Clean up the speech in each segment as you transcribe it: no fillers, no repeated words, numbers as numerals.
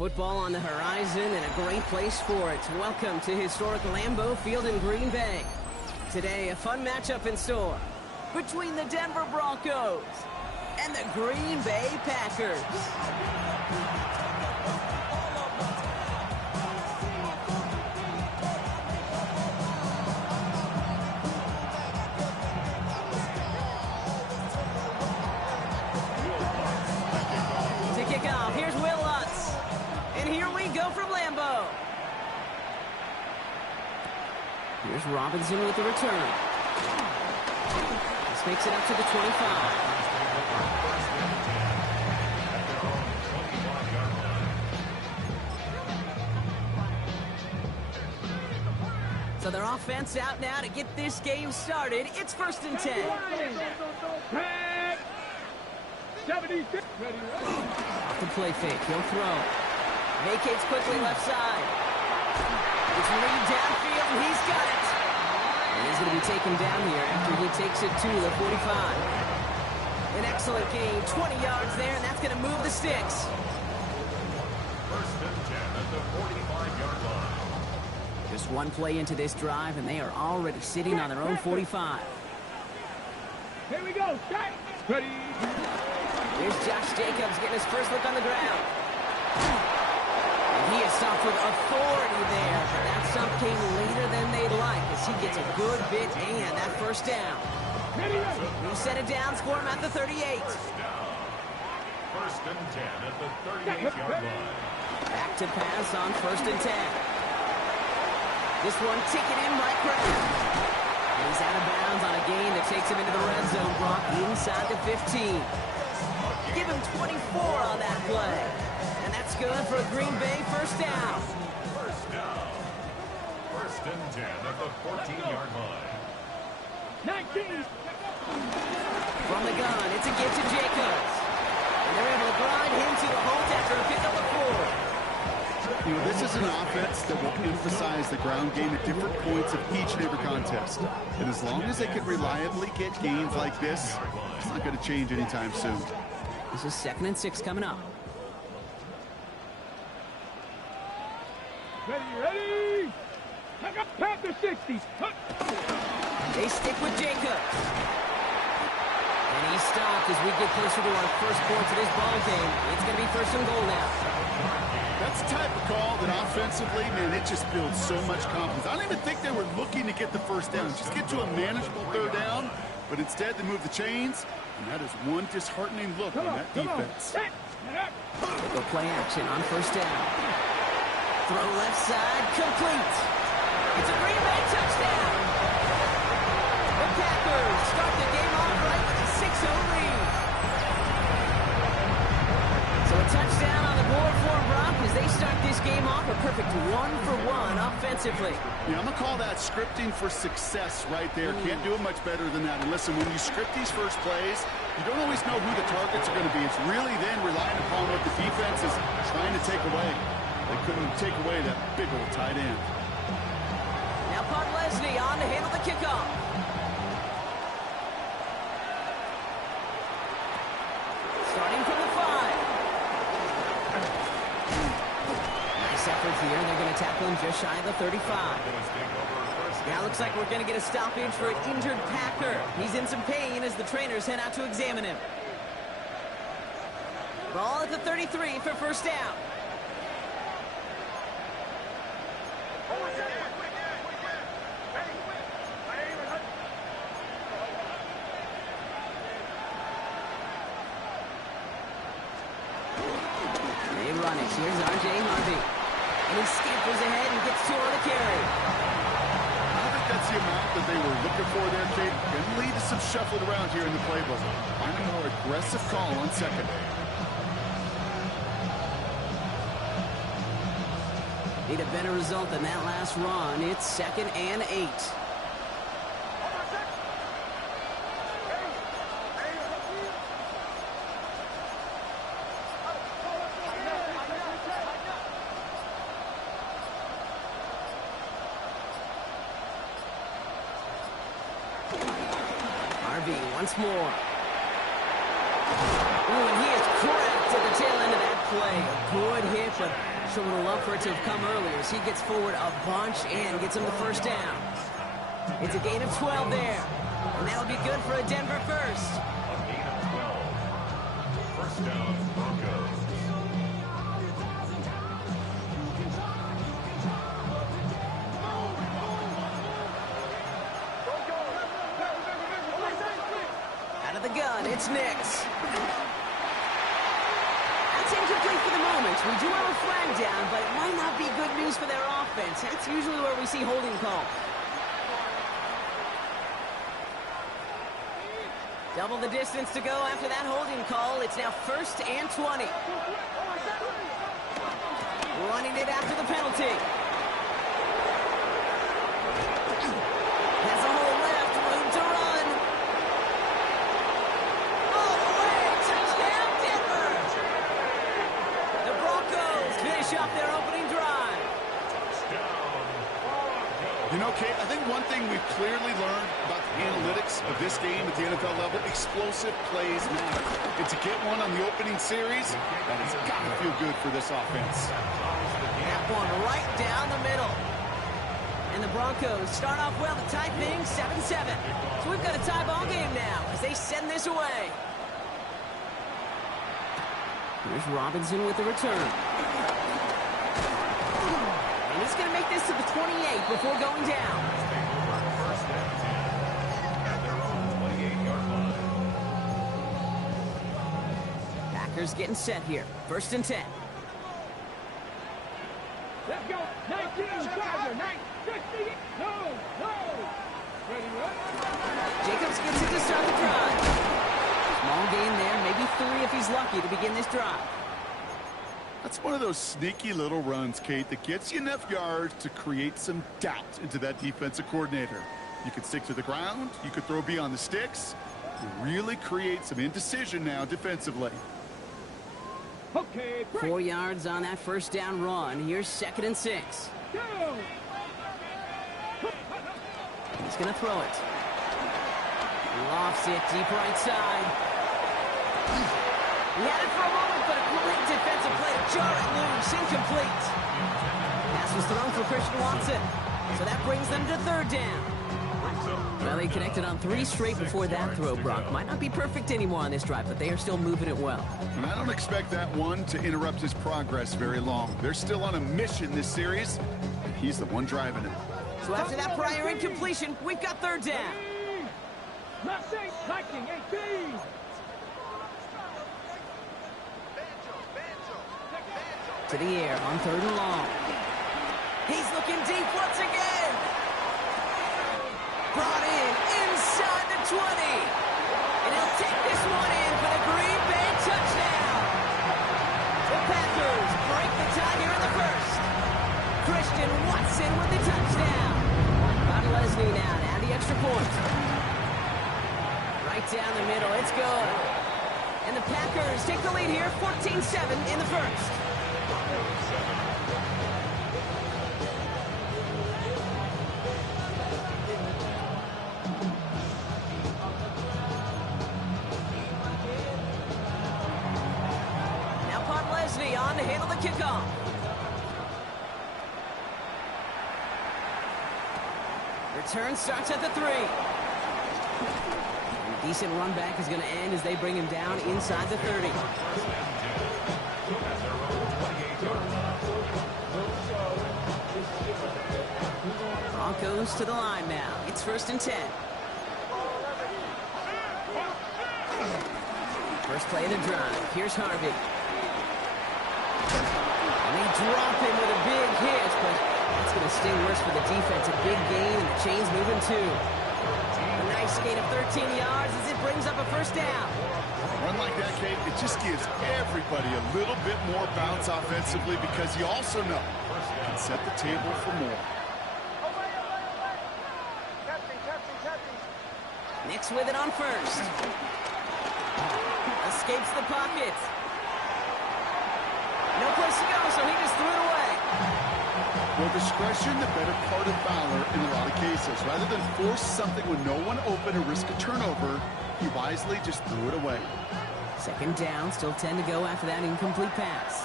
Football on the horizon and a great place for it. Welcome to historic Lambeau Field in Green Bay. Today, a fun matchup in store between the Denver Broncos and the Green Bay Packers. To kick off, here's Will Lutz. And here we go from Lambeau. Here's Robinson with the return. This makes it up to the 25. So their offense out now to get this game started. It's 1st and 10. 76. Off the play fake, he'll throw. Vacates quickly left side. It's Reed downfield, and he's got it. And he's going to be taken down here after he takes it to the 45. An excellent gain, 20 yards there, and that's going to move the sticks. 1st and 10 at the 45-yard line. Just one play into this drive, and they are already sitting on their own 45. Here we go. Set. Ready. Here's Josh Jacobs getting his first look on the ground. And he is stopped with authority there, but that stop came later than they'd like as he gets a good bit and that first down. You set it down, score him at the 38. First and 10 at the 38-yard line. Back to pass on 1st and 10. This one taken in by Kraft. And he's out of bounds on a gain that takes him into the red zone block inside the 15. Give him 24 on that play. And that's good for a Green Bay first down. First down. 1st and 10 at the 14-yard line. 19. From the gun, it's a give to Jacobs. And they're able to grind him to the hold after a pickup of 4. You know, this is an offense that will emphasize the ground game at different points of each and every contest. And as long as they can reliably get gains like this, it's not going to change anytime soon. This is 2nd and 6 coming up. Ready. I got Panther 60. They stick with Jacobs. And he's stopped as we get closer to our first points of this ball game. It's going to be 1st and goal now. That's the type of call that offensively, man, it just builds so much confidence. I don't even think they were looking to get the first down. Just get to a manageable 3rd down. But instead, they move the chains. And that is one disheartening look on that defense. Go play action on 1st down. Throw left side, complete. It's a Green Bay touchdown. The Packers start the game off right with a 6-0 lead. So a touchdown on the board for Brock as they start this game off a perfect 1-for-1 offensively. Yeah, I'm going to call that scripting for success right there. Can't do it much better than that. And listen, when you script these first plays, you don't always know who the targets are going to be. It's really then relying upon what the defense is trying to take away. They couldn't take away that big old tight end. Now Pod Leslie on to handle the kickoff. Starting from the 5. Nice effort here. They're going to tackle him just shy of the 35. Now looks like we're going to get a stoppage for an injured Packer. He's in some pain as the trainers head out to examine him. Ball at the 33 for 1st down. They run it. Here's R.J. Harvey. And he scampers ahead and gets 2 on the carry. I think that's the amount that they were looking for there, Kate. Going to lead to some shuffling around here in the playbook. Find a more aggressive call on 2nd. Need a better result than that last run. It's 2nd and 8. Once more. Ooh, and he is cracked at the tail end of that play. A good hit, but Sure would have loved for it to have come earlier as he gets forward a bunch and gets him the first down. It's a gain of 12 there. And that'll be good for a Denver first. A gain of 12. First down, Broncos. Out of the gun, it's Nix. That's incomplete for the moment. We do have a flag down, but it might not be good news for their offense. That's usually where we see holding call. Double the distance to go after that holding call. It's now 1st and 20. Running it after the penalty. Has a hole left, room to run. All the way, touchdown Denver! The Broncos finish off their opening drive. You know, Kate, I think one thing we've clearly learned about the analytics of this game at the NFL level, explosive plays matter. And to get one on the opening series, that has got to feel good for this offense. That one right down the middle. And the Broncos start off well to tie things 7-7. So we've got a tie ball game now as they send this away. Here's Robinson with the return. And he's going to make this to the 28 before going down. First and 10 at their own 28-yard line. Packers getting set here. 1st and 10. Let's go. 19, Charger. 9, 50. No. Ready, run. Jacobs gets it to start the drive. Small gain there, maybe 3 if he's lucky to begin this drive. That's one of those sneaky little runs, Kate, that gets you enough yards to create some doubt into that defensive coordinator. You could stick to the ground. You could throw beyond the sticks. You really create some indecision now defensively. Okay, break. 4 yards on that first down run. Here's 2nd and 6. Go. He's going to throw it. Lofts it deep right side. He had it for a moment, but a great defensive play to jar it loose. Incomplete. Pass was thrown for Christian Watson. So that brings them to 3rd down. Well, he connected on 3 straight before that throw, Brock. Might not be perfect anymore on this drive, but they are still moving it well. And I don't expect that one to interrupt his progress very long. They're still on a mission this series, and he's the one driving it. So after that prior incompletion, we've got 3rd down. Not safe. Viking 18. To the air on 3rd and long. He's looking deep once again. Brought in inside the 20. And he'll take this one in for the Green Bay touchdown. The Packers break the tie here in the 1st. Christian Watson with the touchdown. Von Leslie now to add the extra point. Right down the middle. It's good. And the Packers take the lead here 14-7 in the 1st. Now Von Leslie on to handle the kickoff. Return starts at the 3. A decent run back is going to end as they bring him down inside the 30. Broncos to the line now. It's 1st and 10. First play of the drive. Here's Harvey. And they drop him with a big hit, but that's going to sting worse for the defense. A big gain, and the chain's moving too. A nice gain of 13 yards as it brings up a 1st down. Run like that, Kate, it just gives everybody a little bit more bounce offensively because you also know you can set the table for more. Nix with it on 1st. Escapes the pocket. No place to go, so he just threw it away. Well, discretion, the better part of valor in a lot of cases. Rather than force something with no one open or risk a turnover, he wisely just threw it away. 2nd down, still 10 to go after that incomplete pass.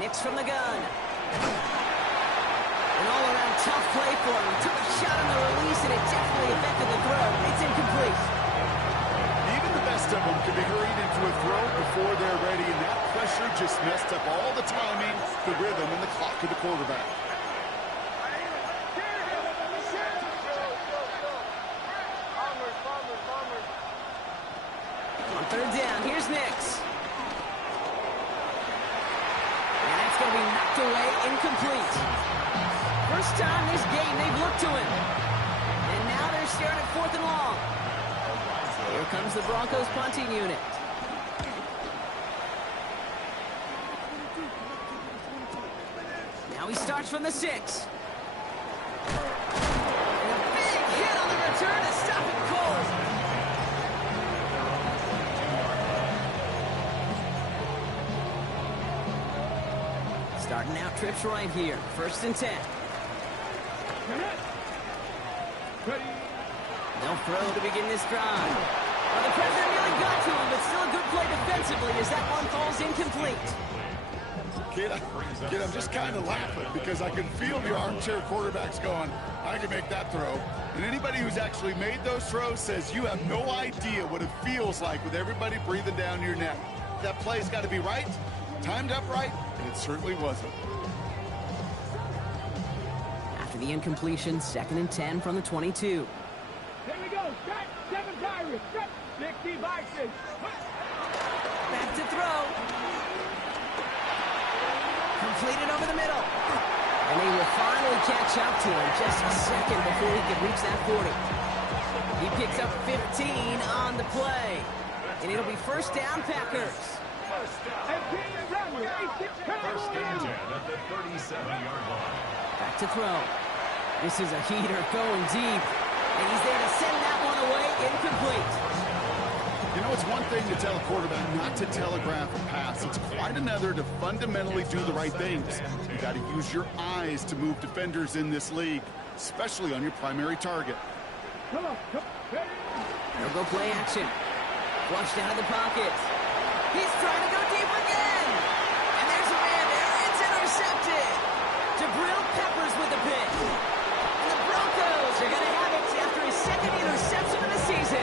Nix from the gun. An all-around tough play for him. Took a shot on the release, and it definitely affected the throw. It's incomplete. Even the best of them could be hurried into a throw before they're ready, and that pressure just messed up all the timing, the rhythm, and the clock of the quarterback. On third down, here's Nix. And that's going to be knocked away, incomplete. First time this game they've looked to him. And now they're staring at 4th and long. Here comes the Broncos punting unit. Now he starts from the 6. And a big hit on the return to stop him cold. Starting out trips right here. 1st and 10. They'll throw to begin this drive. Well, the pressure nearly got to him, but still a good play defensively as that one falls incomplete. Kid, I'm just kind of laughing because I can feel the armchair quarterbacks going, I can make that throw. And anybody who's actually made those throws says you have no idea what it feels like with everybody breathing down your neck. That play's got to be right, timed up right, and it certainly wasn't. After the incompletion, 2nd and 10 from the 22. Here we go. Set. 7 Pirates. Set. 60 Vikings. Back to throw. Completed over the middle. And they will finally catch up to him just a second before he can reach that 40. He picks up 15 on the play. And it'll be 1st down, Packers. First and 10 at the 37-yard line. Back to throw. This is a heater going deep. And he's there to send that one away, incomplete. You know, it's one thing to tell a quarterback not to telegraph a pass. It's quite another to fundamentally do the right things. You got to use your eyes to move defenders in this league, especially on your primary target. Come on. They'll go play action. Flushed out of the pocket. He's trying to go deep again. And there's a man there. It's intercepted. Jabril Peppers with the pick. And the Broncos are going to have it after his 2nd interception of the season.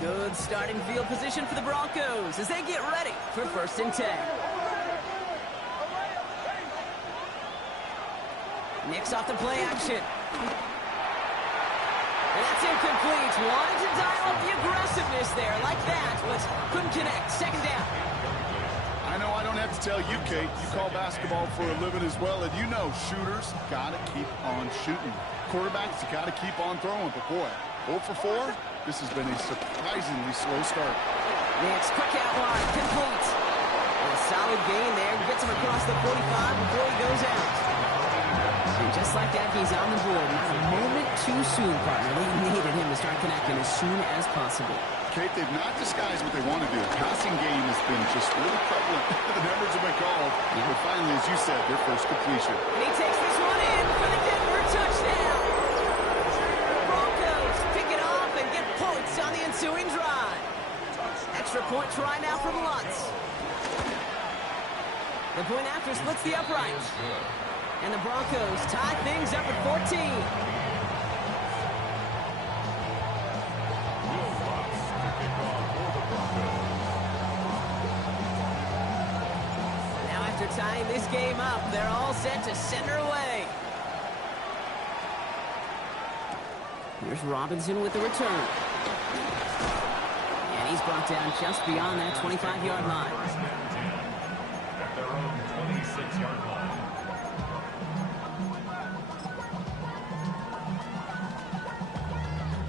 Good starting field position for the Broncos as they get ready for 1st and 10. Nix off the play action. And that's incomplete. Wanted to dial up the aggressiveness there like that, but couldn't connect. 2nd down. I know I don't have to tell you, Kate. You call basketball for a living as well, and you know shooters got to keep on shooting. Quarterbacks got to keep on throwing, but boy, 0 for 4, this has been a surprisingly slow start. Nix, quick out wide, complete. And a solid gain there. Gets him across the 45 before he goes out. And just like that, he's on the board. Not a moment too soon, partner. They needed him to start connecting as soon as possible. Kate, they've not disguised what they want to do. The passing game has been just really prevalent. The numbers have been called. Yeah. But finally, as you said, their first completion. And he takes this one in for the Denver touchdown. The Broncos pick it off and get points on the ensuing drive. Extra point try now from Lutz. The point after splits the upright. And the Broncos tie things up at 14. Now after tying this game up, they're all set to send her away. Here's Robinson with the return. And he's brought down just beyond that 25-yard line. At their own 26-yard line.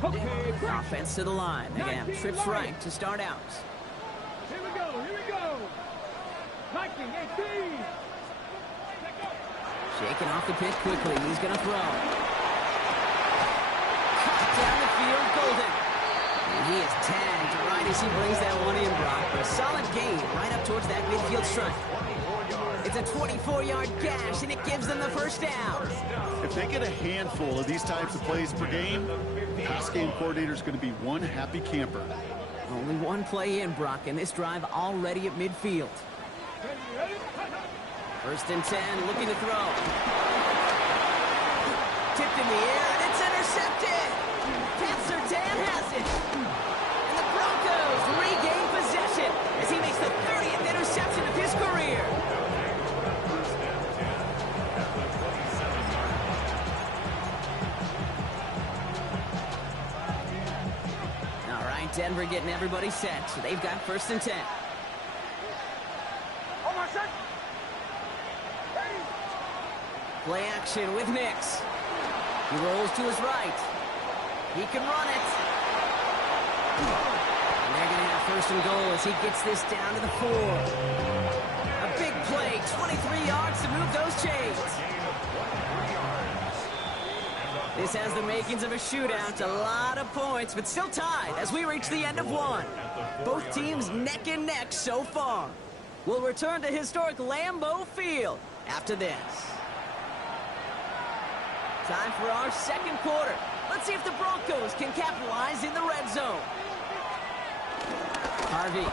Okay, Offense to the line. They're going to have trips right to start out. Here we go. Viking 18. Shaking off the pitch quickly. He's going to throw. Cut down the field, Golden. And he is tagged right as he brings that one in, Brock. A solid gain right up towards that midfield stripe. It's It's a 24-yard gash, and it gives them the first down. If they get a handful of these types of plays per game, the pass game coordinator is going to be one happy camper. Only one play in, Brock, and this drive already at midfield. First and 10, looking to throw. Tipped in the air, and it's intercepted. Pat Surtain has it. And the Broncos regain possession as he makes the 30th interception of his career. All right, Denver getting everybody set, so they've got first and 10. Play action with Nix. He rolls to his right. He can run it. And they're going to have first and goal as he gets this down to the 4. A big play, 23 yards to move those chains. This has the makings of a shootout, a lot of points, but still tied as we reach the end of one. Both teams neck and neck so far. We'll return to historic Lambeau Field after this. Time for our second quarter. Let's see if the Broncos can capitalize in the red zone. Harvey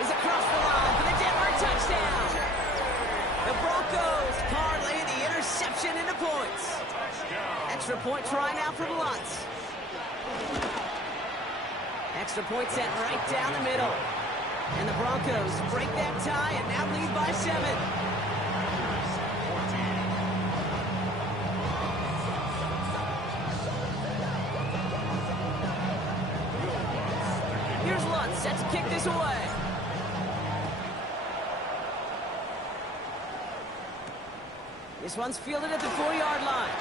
is across the line for the Denver touchdown. The Broncos parlay the interception into points. Extra point try now from Lutz. Extra point set right down the middle. And the Broncos break that tie and now lead by 7. Here's Lutz set to kick this away. This one's fielded at the 4-yard line.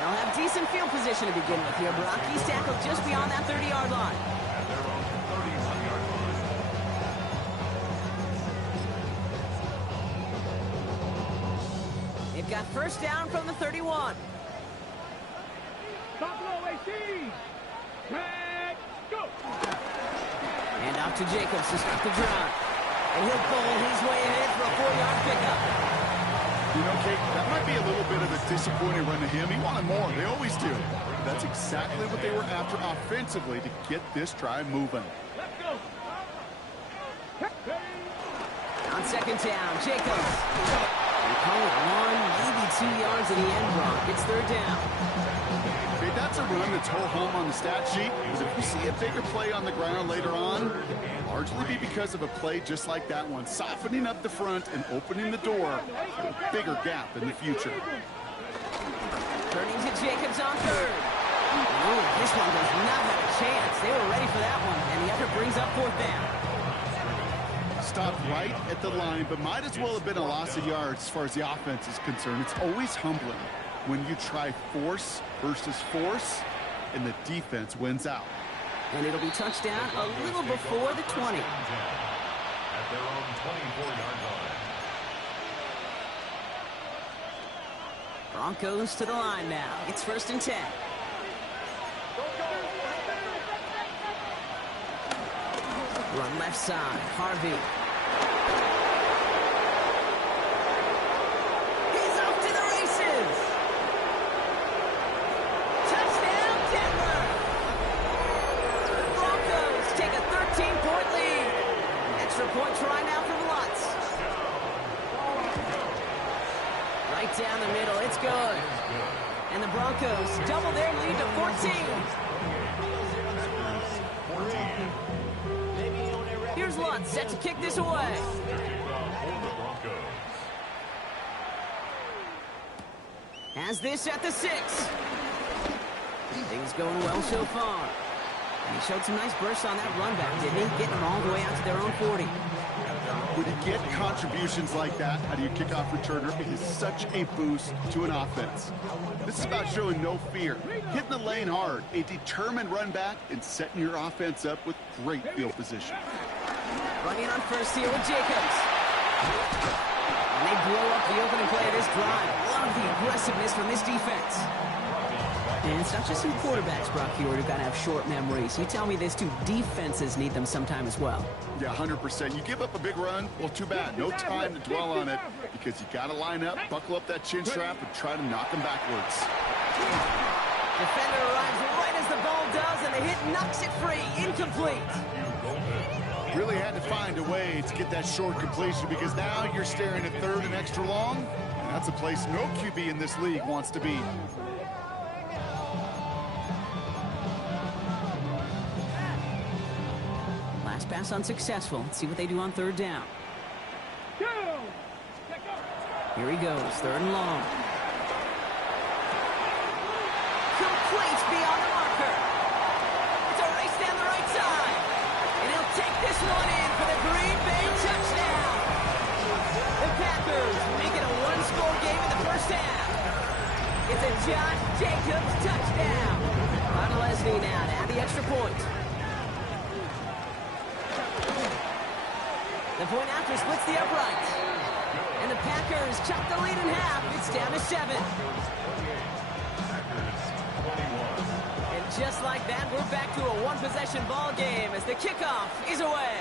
They'll have decent field position to begin with here. Brock, he's tackled just beyond that 30-yard line. They've got first down from the 31. Top low, AC. Tag, go. And off to Jacobs to start the drive. And he'll bowl his way ahead for a 4-yard pickup. You know, Kate, that might be a little bit of a disappointing run to him. He wanted more. They always do. That's exactly what they were after offensively to get this drive moving. Let's go. On second down, Jacobs. They call it 1, maybe 2 yards in the end, Brock. It's third down. Okay, that's a run that's ho-hum on the stat sheet. But if you see a bigger play on the ground later on, it'll largely be because of a play just like that one, softening up the front and opening the door for a bigger gap in the future. Turning to Jacobs on third. Oh, this one does not have a chance. They were ready for that one, and the effort brings up fourth down. Stopped right at the line, but might as well have been a loss of yards as far as the offense is concerned. It's always humbling when you try force versus force, and the defense wins out. And it'll be touchdown a little before the 20. At their own 24-yard line. Broncos to the line now. It's first and 10. Run left side, Harvey. He's off to the races. Touchdown, Denver. The Broncos take a 13-point lead. Extra point try now from Lutz. Right down the middle, it's good. And the Broncos double their lead to 14. Here's Lutz set to kick this away. Has this at the 6. Things going well so far. And he showed some nice bursts on that run back, didn't he? Getting them all the way out to their own 40. When you get contributions like that out of your kickoff returner, it is such a boost to an offense. This is about showing no fear, hitting the lane hard, a determined run back, and setting your offense up with great field position. Running on first here with Jacobs. And they blow up the opening play of this drive. Love the aggressiveness from this defense. And it's not just some quarterbacks, Brock, here who've got to have short memories. You tell me this too, defenses need them sometime as well. Yeah, 100%. You give up a big run, well, too bad. No time to dwell on it because you got to line up, buckle up that chin strap, and try to knock them backwards. Defender arrives right as the ball does, and the hit knocks it free. Incomplete. Really had to find a way to get that short completion because now you're staring at third and extra long, and that's a place no QB in this league wants to be. Last pass unsuccessful. Let's see what they do on third down. Here he goes, third and long. Complete beyond the marker. It's a race down the right side. And he'll take this one in for the Green Bay touchdown. The Packers make it a one-score game in the first half. It's a Josh Jacobs touchdown. On Leslie now to add the extra point. The point after splits the uprights. And the Packers chop the lead in half. It's down to 7. And just like that, we're back to a one-possession ball game as the kickoff is away.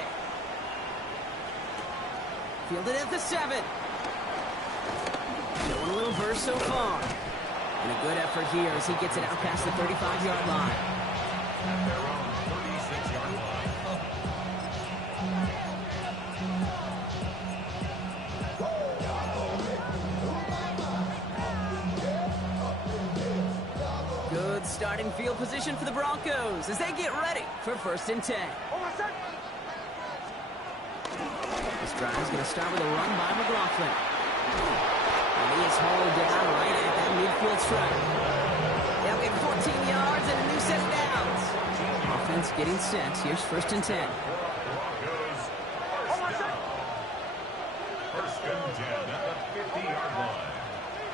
Fielded at the 7. Showing a little burst so far. And a good effort here as he gets it out past the 35-yard line. Their own 36-yard line. Good starting field position for the Broncos as they get ready for 1st and 10. This drive is going to start with a run by McLaughlin. And he is hauled down right at that midfield stripe. They'll get 14 yards and a new set of downs. Offense getting set. Here's 1st and 10. Broncos. First and 10 at the 50-yard line.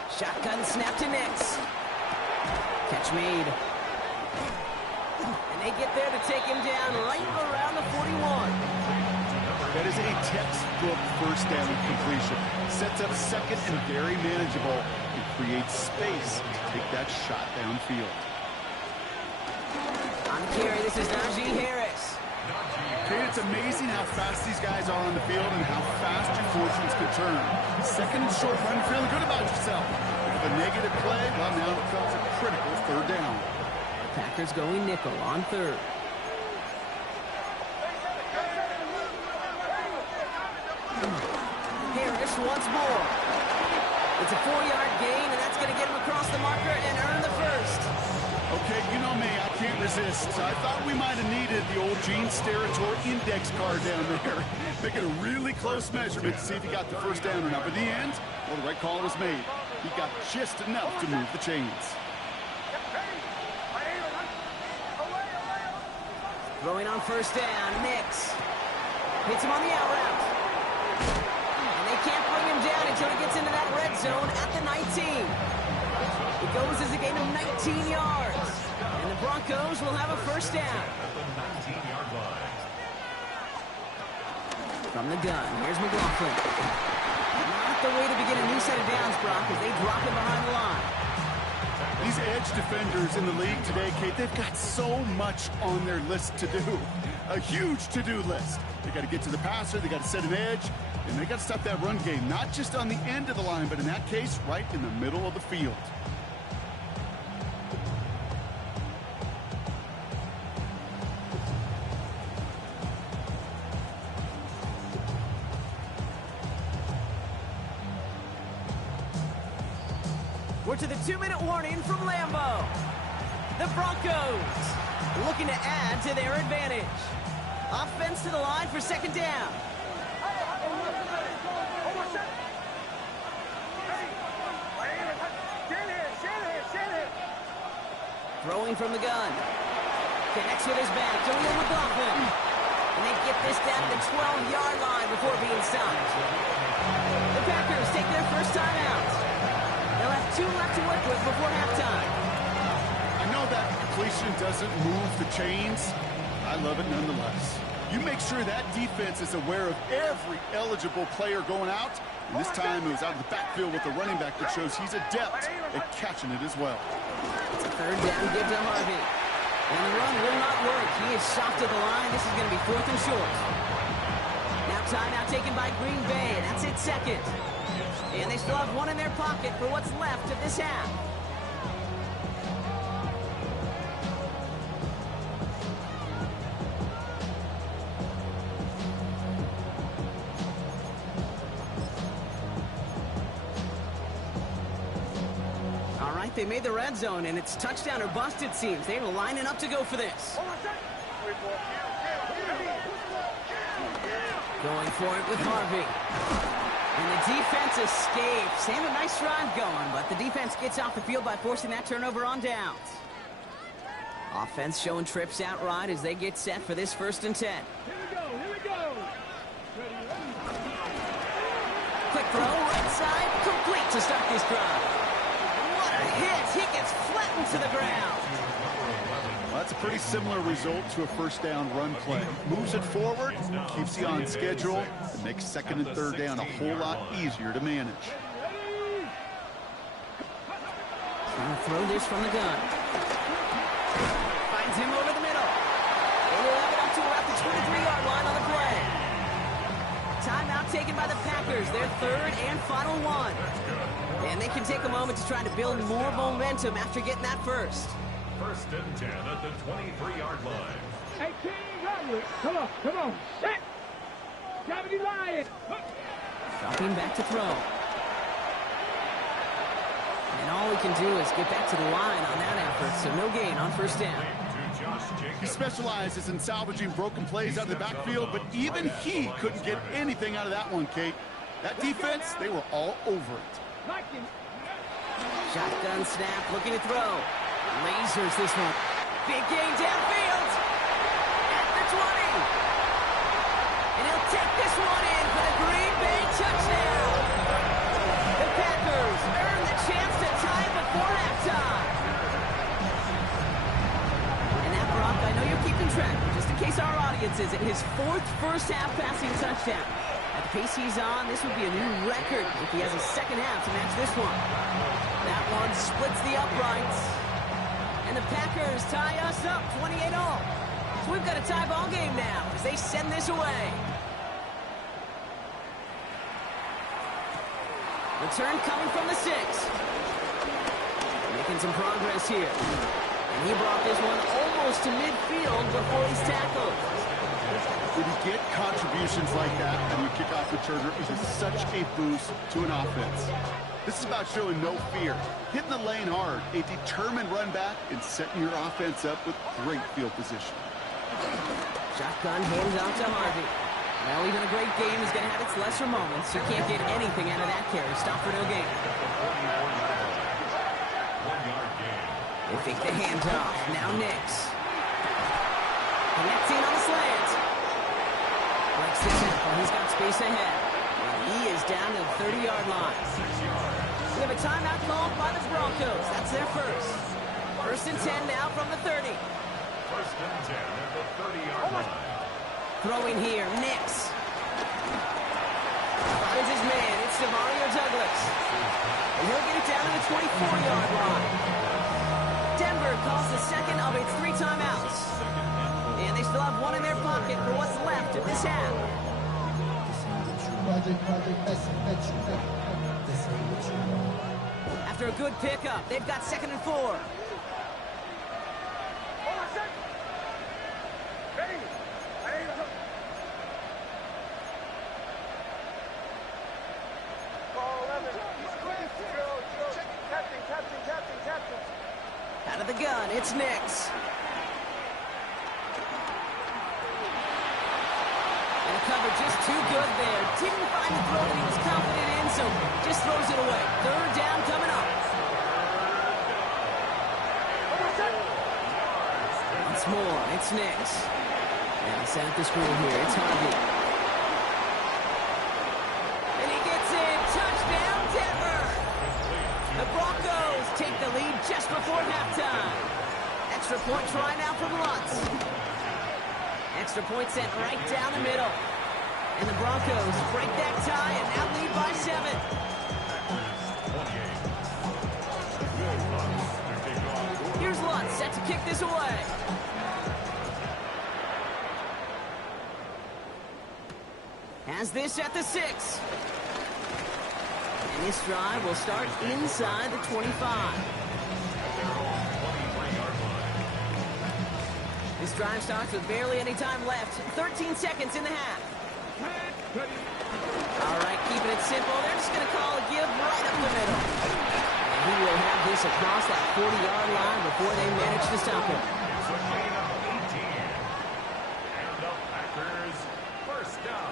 Shotgun snap to Nix. Catch made. And they get there to take him down right around the 41. That is a textbook first down completion. Sets up second and very manageable and creates space to take that shot downfield. On carry, this is Najee Harris. Kate, it's amazing how fast these guys are on the field and how fast your fortunes could turn. Second and short run, feeling good about yourself. If a negative play, well, now it becomes a critical third down. Packers going nickel on third. Harris once more. It's a 4-yard gain, and that's going to get him across the marker and earn the first. Okay, you know me, I can't resist. I thought we might have needed the old Gene Steratore index card down there. Make it a really close measurement to see if he got the first down or not. But in the end, well, the right call was made. He got just enough to move the chains. Throwing on first down, Nix. Hits him on the out route. And they can't bring him down until he gets into that red zone at the 19. It goes as a gain of 19 yards. And the Broncos will have a first down. At the 19-yard line. From the gun, here's McLaughlin. Not the way to begin a new set of downs, Brock, as they drop him behind the line. These edge defenders in the league today, Kate, they've got so much on their list to do. A huge to-do list. They got to get to the passer, they got to set an edge, and they got to stop that run game, not just on the end of the line, but in that case, right in the middle of the field. We're to the 2-minute warning from Lambeau. The Broncos looking to add to their advantage. Offense to the line for 2nd down. Throwing from the gun. Connects with his back. Jaleel McLaughlin. And they get this down to the 12-yard line before being stopped. The Packers take their first time out. They'll have 2 left to work with before halftime. I know that completion doesn't move the chains. I love it nonetheless. You make sure that defense is aware of every eligible player going out. And this time it was out of the backfield with the running back that shows he's adept at catching it as well. It's a Third down, give to Harvey. And the run will not work. He is soft at the line. This is going to be 4th and short. Now timeout taken by Green Bay. That's it, second. And they still have one in their pocket for what's left of this half. All right, they made the red zone, and it's touchdown or bust, it seems. They were lining up to go for this. Going for it with Harvey. And the defense escapes. They have a nice drive going, but the defense gets off the field by forcing that turnover on downs. Offense showing trips outright as they get set for this 1st and 10. Here we go, here we go. Quick throw, right side, complete to start this drive. What a hit! He gets flattened to the ground. Well, that's a pretty similar result to a 1st down run play. Moves it forward, keeps you on schedule, and makes 2nd and 3rd down a whole lot easier to manage. Trying to throw this from the gun. Finds him over the middle. And he'll have it up to about the 23-yard line on the play. Timeout taken by the Packers, their 3rd and final one. And they can take a moment to try to build more momentum after getting that first. 1st and 10 at the 23-yard line. 18, Robert. Come on. Set. Gravity line. Dropping back to throw. And all we can do is get back to the line on that effort, so no gain on 1st down. He specializes in salvaging broken plays out of the backfield, but even he couldn't get anything out of that one, Kate. That defense, they were all over it. Shotgun snap, looking to throw. Lasers this one. Big gain downfield. At the 20. And he'll take this one in for the Green Bay touchdown. The Packers earn the chance to tie it before halftime. And that, Brock, I know you're keeping track, just in case our audience isn't, his 4th first-half passing touchdown. At the pace he's on, this would be a new record if he has a 2nd half to match this one. That one splits the uprights. And the Packers tie us up 28-all. So we've got a tie ball game now as they send this away. Return coming from the 6. Making some progress here. And he brought this one almost to midfield before he's tackled. When you get contributions like that from your kickoff returner, it is such a boost to an offense. This is about showing no fear, hitting the lane hard, a determined run back, and setting your offense up with great field position. Shotgun hands out to Harvey. Well, even a great game is going to have its lesser moments. You can't get anything out of that carry. Stop for no gain. They fake the handoff. Now Nix. Connecting on the slant. Breaks the tackle. He's got space ahead. And he is down to the 30-yard line. We have a timeout called by the Broncos. That's their first. 1st and 10 now from the 30. 1st and 10 at the 30-yard line. Throwing here, Nix. Finds his man. It's Demario Douglas. And he'll get it down to the 24-yard line. Denver calls the 2nd of its 3 timeouts. And they still have one in their pocket for what's left of this half. After a good pickup, they've got 2nd and 4. Out of the gun, it's Nix. And the cover just too good there. Didn't find the throw that he was confident in, so just throws it away. 3rd down coming up. Once more, it's Nix. And he set up the screen here. It's Harvey. And he gets it. Touchdown, Denver. The Broncos take the lead just before halftime. Extra point try now from Lutz. Extra point sent right down the middle. And the Broncos break that tie and now lead by 7. Here's Has this at the 6. And this drive will start inside the 25. This drive starts with barely any time left. 13 seconds in the half. All right, keeping it simple. They're just going to call a give right up the middle. And he will have this across that 40-yard line before they manage to stop him. It's a gain of 18. And the Packers first down.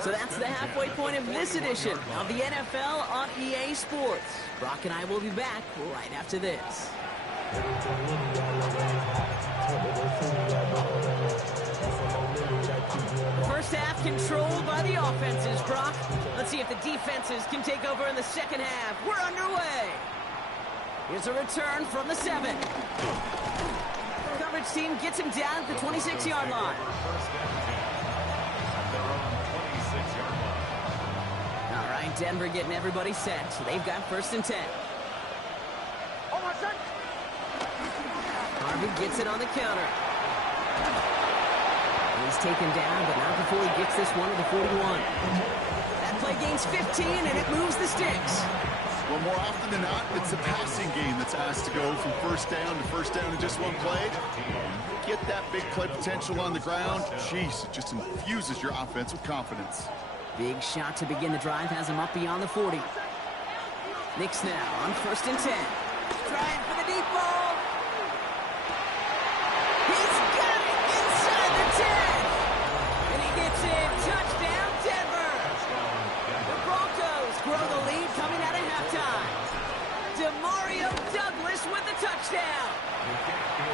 So that's the halfway point of this edition of the NFL on EA Sports. Brock and I will be back right after this. First half controlled by the offenses, Brock. Let's see if the defenses can take over in the second half. We're underway. Here's a return from the 7. Coverage team gets him down at the 26-yard line. First and 10. At their own 26-yard line. All right, Denver getting everybody set. So they've got first and 10. Harvey gets it on the counter. He's taken down, but not before he gets this one to the 41. That play gains 15, and it moves the sticks. Well, more often than not, it's a passing game that's asked to go from first down in just one play. Get that big play potential on the ground. Jeez, it just infuses your offense with confidence. Big shot to begin the drive has him up beyond the 40. Knicks now on first and 10. Trying for the deep ball. He's got it inside the 10. And he gets in. Touchdown, Denver. The Broncos grow the lead coming out of halftime. DeMario Douglas with the touchdown.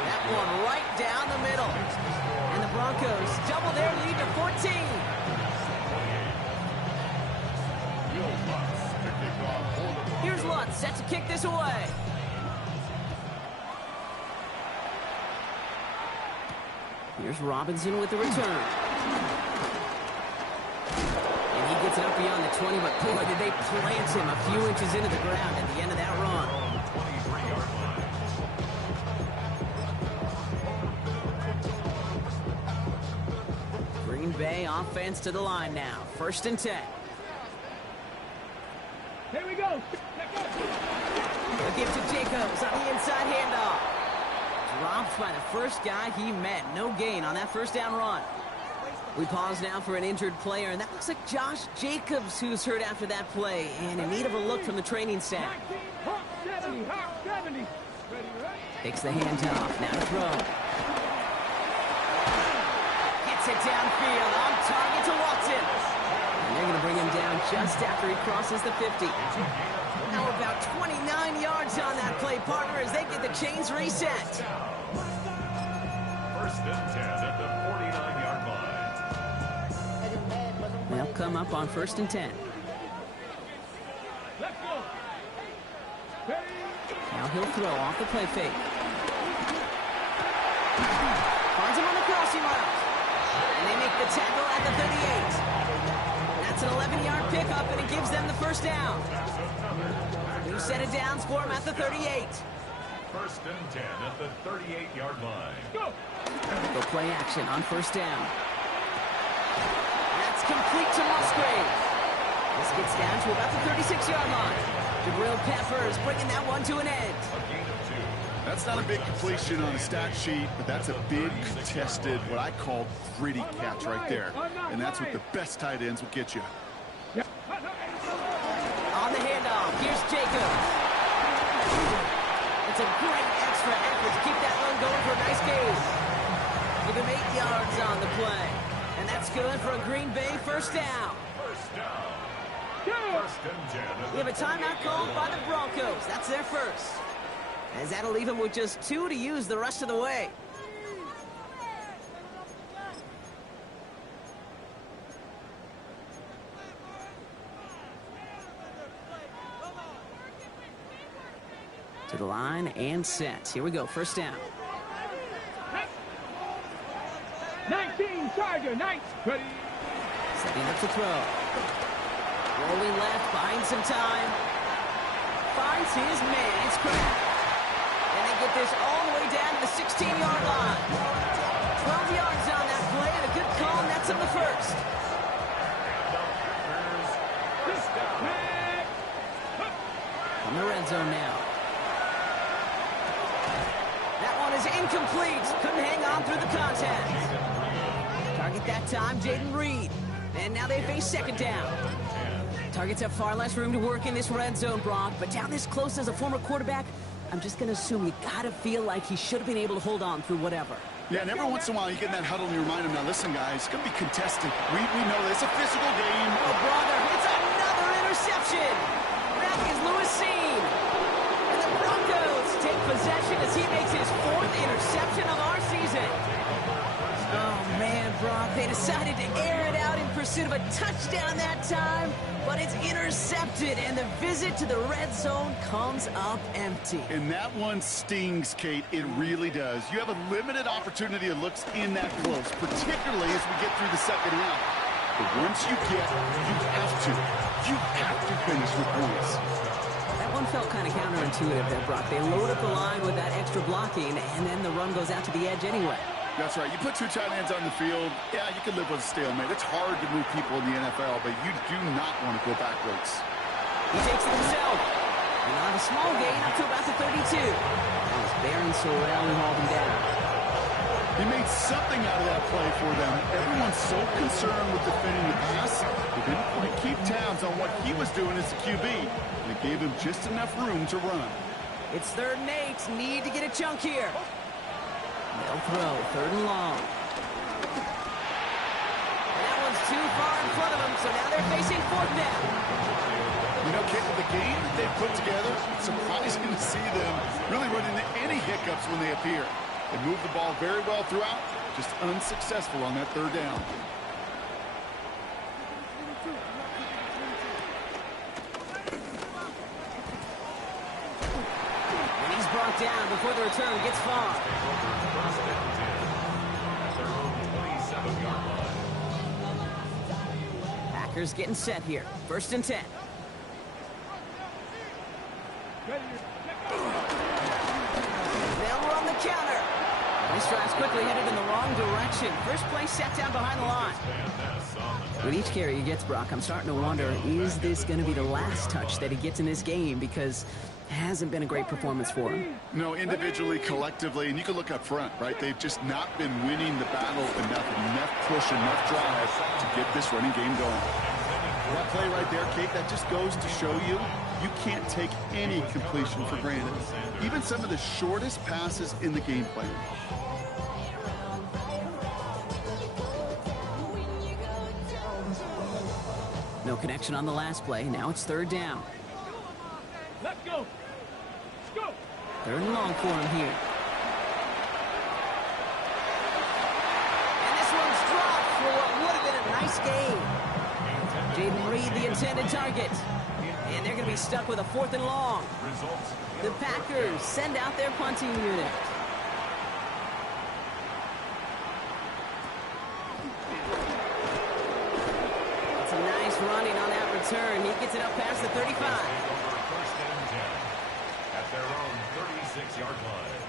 That one right down the middle. And the Broncos double their lead to 14. Here's Lutz set to kick this away. Here's Robinson with the return. And he gets it up beyond the 20, but boy, did they plant him a few inches into the ground at the end of that run. 23-yard line. Green Bay offense to the line now. First and 10. Here we go. A give to Jacobs on the inside handoff. Dropped by the first guy he met. No gain on that first down run. We pause now for an injured player, and that looks like Josh Jacobs, who's hurt after that play and in need of a look from the training staff. 70. Takes the handoff. Now to throw. Gets it downfield. On target to Watson. And they're going to bring him down just after he crosses the 50. Now about 29 yards on that play, partner, as they get the chains reset. First and 10 at the 49-yard line. They'll come up on first and 10. Let's go. Now he'll throw off the play fake. Finds him on the crossing route. And they make the tackle at the 38. That's an 11-yard pickup, and it gives them the first down. New set of downs for him at the 38. First and 10 at the 38-yard line. Go. Go play action on first down. That's complete to Musgrave. This gets down to about the 36-yard line. Jabril Peppers bringing that one to an end. A gain of 2. That's not a big completion on a stat sheet, but that's a big contested, what I call gritty catch right there. And that's what the best tight ends will get you. On the handoff, here's Jacobs. It's a great extra effort to keep that run going for a nice gain. Give him 8 yards on the play. And that's good for a Green Bay first down. First down. First and 10 at We have a timeout called by the Broncos. That's their first. As that'll leave them with just 2 to use the rest of the way. To the line and set. Here we go. First down. 19 Charger. 9. Ready. Setting up to throw. Rolling left. Buying some time. Finds his man. It's Kraft. And they get this all the way down to the 16-yard line. 12 yards on that play and a good call nets him the first. red zone now. That one is incomplete. Couldn't hang on through the contact. Target that time, Jaden Reed. And now they face second down. Targets have far less room to work in this red zone, Brock, but down this close as a former quarterback, I'm just going to assume you got to feel like he should have been able to hold on through whatever. Yeah, and every once in a while you get in that huddle and you remind him, now listen, guys, it's going to be contested. We know this. It's a physical game. Oh, brother, it's another interception. That is Lewis Seen. And the Broncos take possession as he makes his 4th interception of our season. Oh, man, Brock, they decided to air it out in pursuit of a touchdown that time, but it's intercepted, and the visit to the red zone comes up empty. And that one stings, Kate. It really does. You have a limited opportunity that looks in that close, particularly as we get through the second half. But once you get, you have to finish with points. That one felt kind of counterintuitive there, Brock. They load up the line with that extra blocking, and then the run goes out to the edge anyway. That's right. You put 2 tight ends on the field, yeah, you can live with a stalemate. It's hard to move people in the NFL, but you do not want to go backwards. He takes it himself. And on a small gain up to about the 32. That was Baron Sorrell who hauled him down. He made something out of that play for them. Everyone's so concerned with defending the pass, they didn't quite keep tabs on what he was doing as a QB. And it gave him just enough room to run. It's 3rd and 8. Need to get a chunk here. They'll throw 3rd and long. And that one's too far in front of them, so now they're facing 4th down. You know, Kate, the game that they put together, it's surprising to see them really run into any hiccups when they appear. They move the ball very well throughout, just unsuccessful on that 3rd down. And he's brought down before the return gets far. Packers getting set here. 1st and 10. They'll run the counter. These drives quickly headed in the wrong direction. First play set down behind the line. With each carry he gets, Brock, I'm starting to wonder, is this going to be the last touch that he gets in this game? Because it hasn't been a great performance for him. No, individually, collectively, and you can look up front, right? They've just not been winning the battle enough push, enough drive to get this running game going. That play right there, Kate, that just goes to show you, you can't take any completion for granted. Even some of the shortest passes in the game plan. No connection on the last play. Now it's 3rd down. Let's go. Let's go. 3rd and long for him here. And this one's dropped for what would have been a nice game. Jaden Reed, the intended target. And they're going to be stuck with a 4th and long. The Packers send out their punting unit. It's a nice running on that return. He gets it up past the 35. 1st and 10 at their own 36-yard line.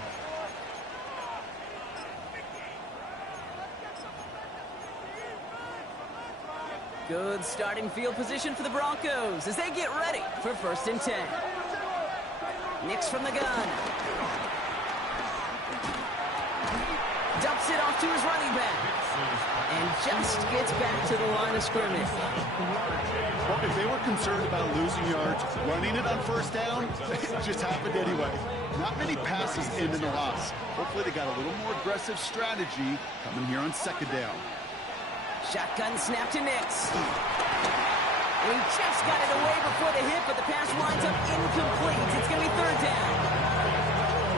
Good starting field position for the Broncos as they get ready for 1st and 10. Nix from the gun. Dumps it off to his running back. And just gets back to the line of scrimmage. Well, if they were concerned about losing yards, running it on 1st down, it just happened anyway. Not many passes end in a loss. Hopefully they got a little more aggressive strategy coming here on 2nd down. Shotgun snap to Nix. And he just got it away before the hit, but the pass winds up incomplete. It's going to be 3rd down.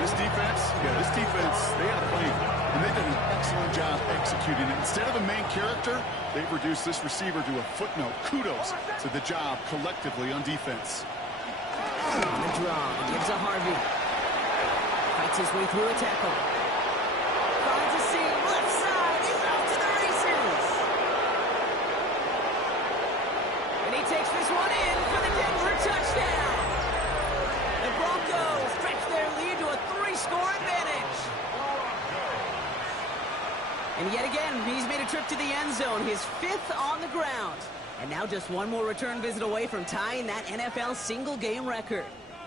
This defense, they had a plan, and they've done an excellent job executing it. Instead of a main character, they've reduced this receiver to a footnote. Kudos to the job collectively on defense. On the draw, gives a Harvey. Fights his way through a tackle. Finds a seam, left side, he's off to the races. And he takes this one in for the Denver touchdown. The Broncos stretch their lead to a 3-score advantage. And yet again, he's made a trip to the end zone, his 5th on the ground. And now just one more return visit away from tying that NFL single-game record.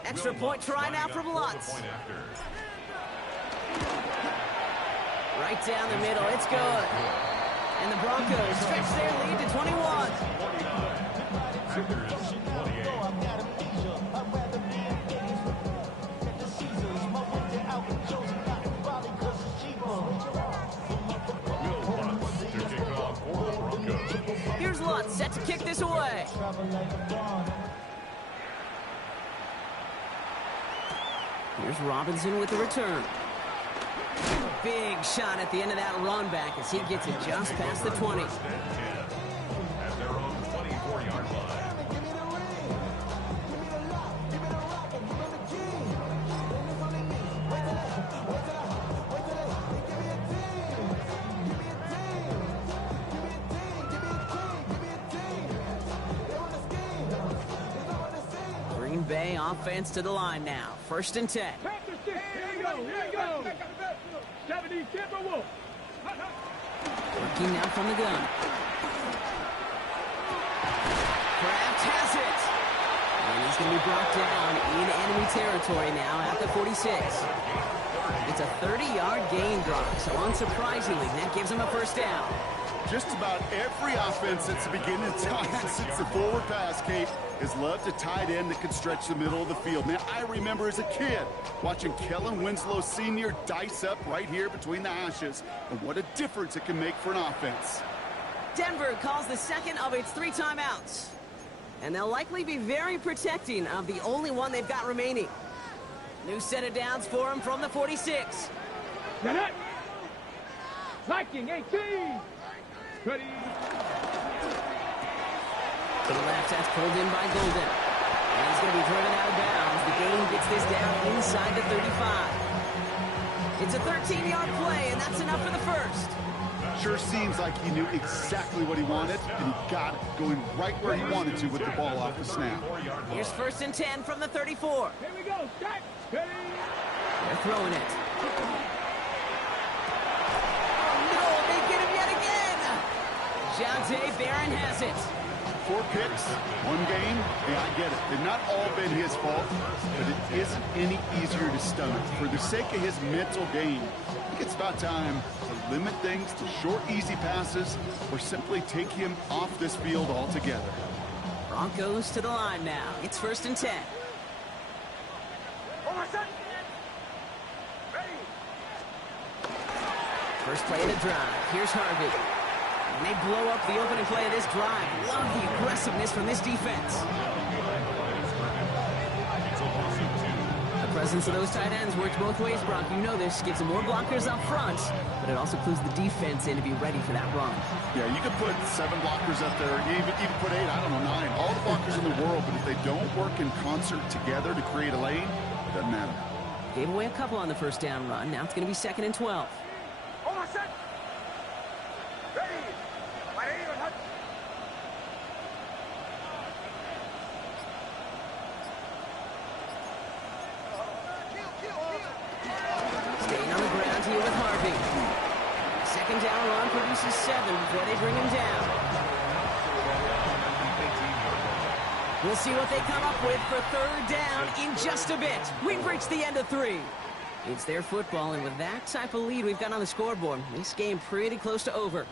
Extra point try now from Lutz. Right down the middle, it's good. And the Broncos stretch their lead to 21. Packers 28. Here's Lutz, set to kick this away. Here's Robinson with the return. Big shot at the end of that run back as he gets it just past the 20. At their own 24-yard line. Green Bay offense to the line now. 1st and 10. Here we go, here we go. 70 Timberwolves. Working now from the gun. Kraft has it. And he's going to be brought down in enemy territory now at the 46. It's a 30-yard gain drop, so unsurprisingly, that gives him a 1st down. Just about every offense since the beginning of time, since the forward pass, Kate, has loved a tight end that can stretch the middle of the field. Man, I remember as a kid watching Kellen Winslow Sr. dice up right here between the hashes, and what a difference it can make for an offense. Denver calls the second of its 3 timeouts. And they'll likely be very protecting of the only one they've got remaining. New set of downs for him from the 46. Get it. Viking 18. Ready. To the left, that's pulled in by Golden. And he's going to be driven out of bounds. The gain gets this down inside the 35. It's a 13-yard play, and that's enough for the 1st. Sure seems like he knew exactly what he wanted, and he got it going right where he wanted to with the ball off the snap. Here's 1st and 10 from the 34. Here we go, start. Ready. They're throwing it. No, they get him yet again. Jonte Barron has it. 4 picks, 1 game. Yeah, I get it. They've not all been his fault, but it isn't any easier to stomach. For the sake of his mental game, I think it's about time to limit things to short, easy passes or simply take him off this field altogether. Broncos to the line now. It's 1st and 10. First play of the drive. Here's Harvey. And they blow up the opening play of this drive. Love the aggressiveness from this defense. The presence of those tight ends works both ways, Brock. You know this. Gives them more blockers up front, but it also clues the defense in to be ready for that run. Yeah, you could put 7 blockers up there, even put 8, I don't know, 9. All the blockers in the world, but if they don't work in concert together to create a lane, it doesn't matter. Gave away a couple on the 1st down run. Now it's going to be 2nd and 12. Staying on the ground here with Harvey. 2nd down run produces 7 before they bring him down. We'll see what they come up with for 3rd down in just a bit. We've reached the end of 3. It's their football, and with that type of lead we've got on the scoreboard, this game pretty close to over.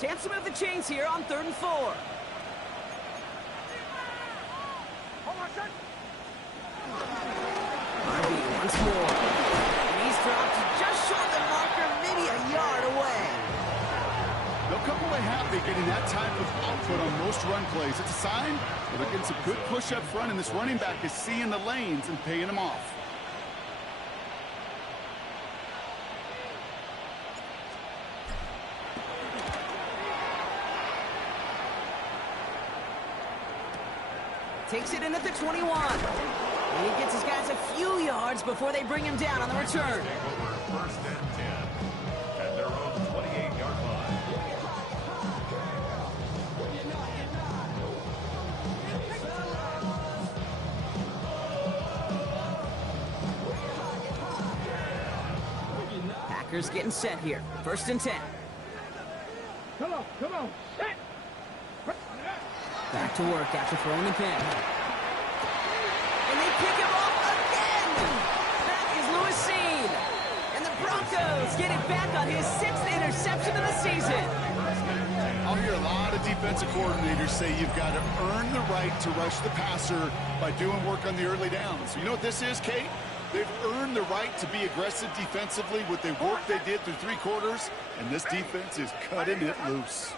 Chance to move the chains here on 3rd and 4. Harvey once more. And he's dropped just short of the marker, maybe a yard away. They'll come away happy getting that type of output on most run plays. It's a sign that they're getting some good push up front, and this running back is seeing the lanes and paying them off. Takes it in at the 21. And he gets his guys a few yards before they bring him down on the return. First and 10 at their own 28-yard line. linebackers getting set here. 1st and 10. Come on, set. Back to work after throwing the pin. And they pick him off again! That is Lewis Seen. And the Broncos get it back on his 6th interception of the season. I'll hear a lot of defensive coordinators say you've got to earn the right to rush the passer by doing work on the early downs. You know what this is, Kate? They've earned the right to be aggressive defensively with the work they did through 3 quarters, and this defense is cutting it loose.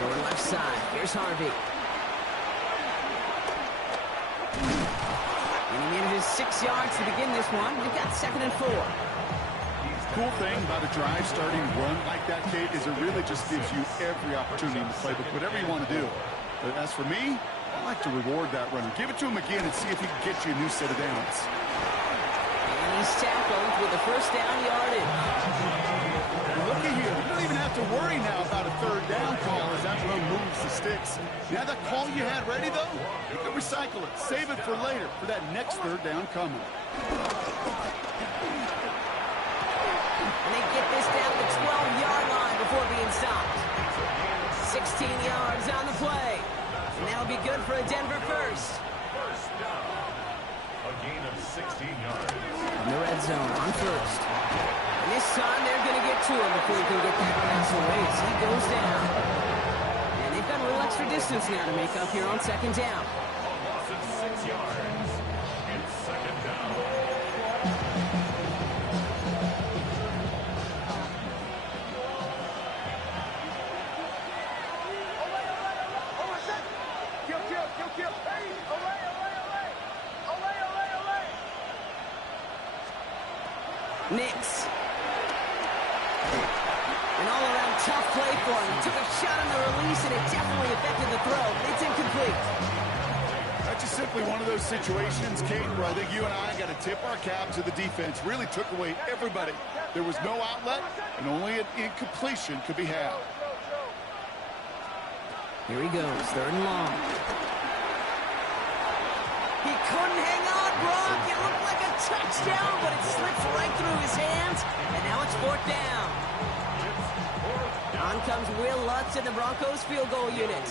Going left side. Here's Harvey. And he manages 6 yards to begin this one. We've got 2nd and 4. Cool thing about a drive starting run like that, Kate, is it really just gives you every opportunity in the playbook, whatever you want to do. But as for me, I like to reward that runner. Give it to him again and see if he can get you a new set of downs. And he's tackled with the 1st down yardage. Looky here, you don't even have to worry now about a 3rd down call as that run moves the sticks. Now that call you had ready, though, you can recycle it. Save it for later for that next 3rd down coming. And they get this down to the 12-yard line before being stopped. 16 yards on the play. And that'll be good for a Denver first. First down. A gain of 16 yards. In the red zone on 1st. And this time they're going to get to him before he can get that pass away as he goes down. And they've got a little extra distance now to make up here on 2nd down. A loss of 6 yards. It's 2nd down. Nix. An all-around tough play for him. He took a shot on the release, and it definitely affected the throw. It's incomplete. That's just simply one of those situations, Kate, where I think you and I got to tip our cap to the defense. Really took away everybody. There was no outlet, and only an incompletion could be had. Here he goes, 3rd and long. He couldn't hang on, Brock. It looked like a touchdown, but it slips right through his hands, and now it's 4th down. On comes Will Lutz in the Broncos field goal unit.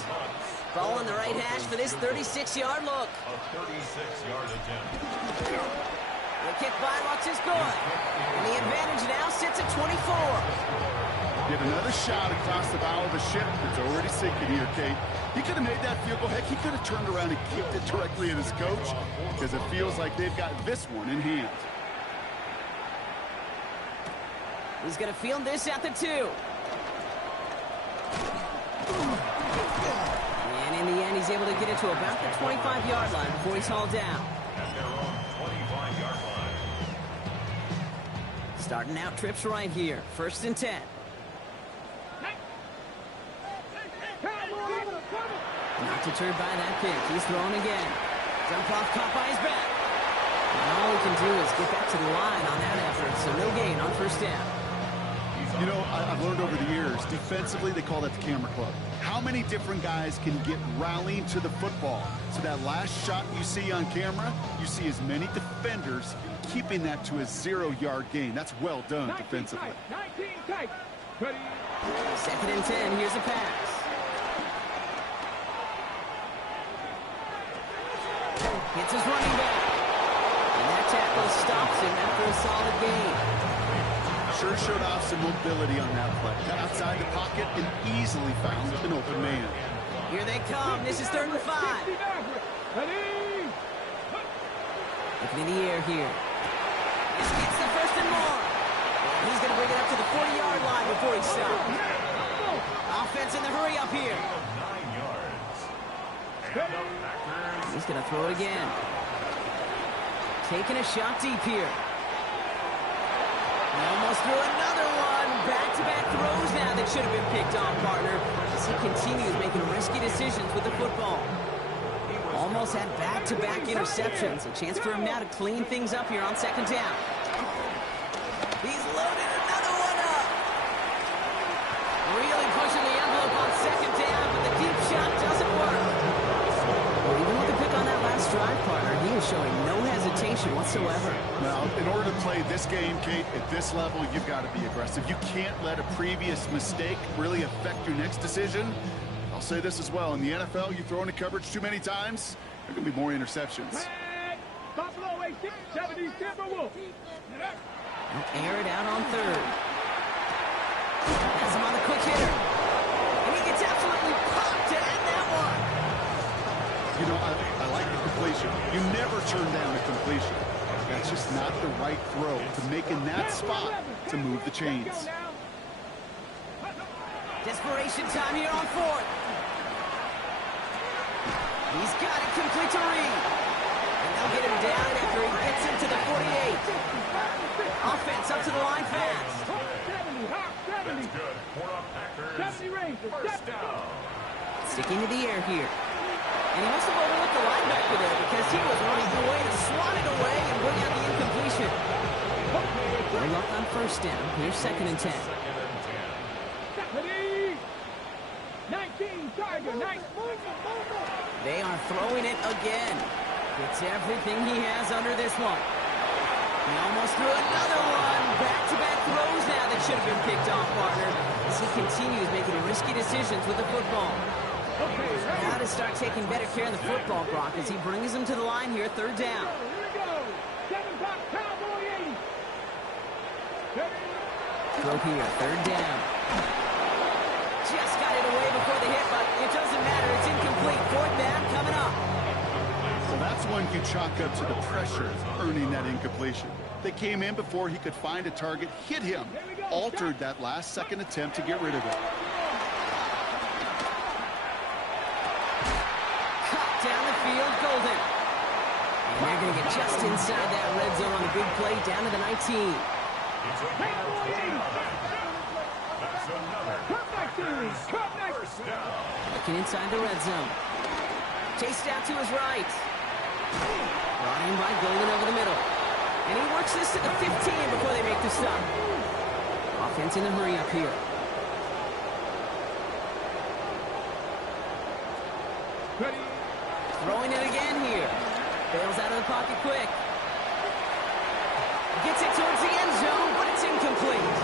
Ball on the right hash for this 36-yard look. A 36-yard attempt. The kick by Lutz is good, and the advantage now sits at 24. Get another shot across the bow of the ship that's already sinking here, Kate. He could have made that field goal. Heck, he could have turned around and kicked it directly at his coach because it feels like they've got this one in hand. He's going to field this at the 2. And in the end, he's able to get it to about the 25-yard line before he's hauled down. At their own 25-yard line. Starting out trips right here. 1st and 10. Not deterred by that pick. He's throwing again. Jump off, caught by his back. And all he can do is get back to the line on that effort. So no gain on 1st down. You know, I've learned over the years, defensively, they call that the camera club. How many different guys can get rallying to the football? So that last shot you see on camera, you see as many defenders keeping that to a 0-yard gain. That's well done defensively. 19 tight. Ready. 2nd and 10. Here's a pass. Hits his running back. And that tackle stops him after a solid gain. Sure showed off some mobility on that play. Got outside the pocket and easily found an open man. Here they come. This is 3rd and 5. Ready. Looking in the air here. This gets the 1st and more. And he's going to bring it up to the 40-yard line before he stops. Offense in the hurry up here. 9 yards. And the Packers. He's going to throw it again. Taking a shot deep here. He almost threw another one. Back-to-back throws now that should have been picked on, partner, as he continues making risky decisions with the football. Almost had back-to-back interceptions. A chance for him now to clean things up here on 2nd down. He's loaded another one up. Really pushing the envelope on 2nd down, but the deep shot doesn't work. Well, even with the pick on that last drive, partner, he defense showing no hesitation whatsoever. Now, in order to play this game, Kate, at this level, you've got to be aggressive. You can't let a previous mistake really affect your next decision. I'll say this as well. In the NFL, you throw into coverage too many times, there are going to be more interceptions. Buffalo 70 Timberwolves. Air it out on third. Has him on the quick hitter. And he gets absolutely popped to end that one. You know, I like the completion. You never turn down a completion. That's just not the right throw to make in that spot to move the chains. Desperation time here on fourth. He's got it complete to Reed. And they'll get him down after he gets him to the 48. Offense up to the line fast. 70, Hawk 70. That's good. Packers. 70 Rangers. First down. Sticking to the air here. And he must have overlooked the linebacker there because he was running away to swat it away and bring out the incompletion. They're up on first down. Here's 2nd and 10. 19, Tiger, 19. They are throwing it again. Gets everything he has under this one. He almost threw another one. Back-to-back throws now that should have been picked off, partner, as he continues making risky decisions with the football. Got to start taking better care of the football, Brock, as he brings him to the line here, 3rd down. Here we go. 7-top Cowboy 80. Throw here, 3rd down. Just got it away before the hit, but it doesn't matter. It's incomplete. 4th down coming up. So that's one you chalk up to the pressure earning that incompletion. They came in before he could find a target, hit him, altered that last second attempt to get rid of it. Cut down the field, Golden. And they're going to get just inside that red zone on the big play, down to the 19. It's a That's another. First down. Looking inside the red zone. Chased out to his right. Brought in by Golden over the middle. And he works this to the 15 before they make the stop. Offense in a hurry up here. Throwing it again here. Bails out of the pocket quick. Gets it towards the end zone, but it's incomplete.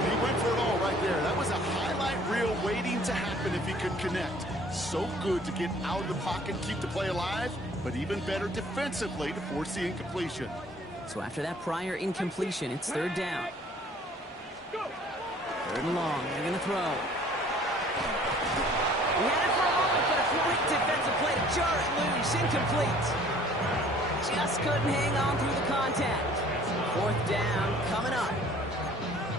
He went for it all right there. That was a highlight reel waiting to happen if he could connect. So good to get out of the pocket, keep the play alive, but even better defensively to force the incompletion. So after that prior incompletion, it's 3rd down. 3rd and long. They're going to throw. He had it for a moment, but a great defensive play to jar it loose. Incomplete. Just couldn't hang on through the contact. 4th down coming up.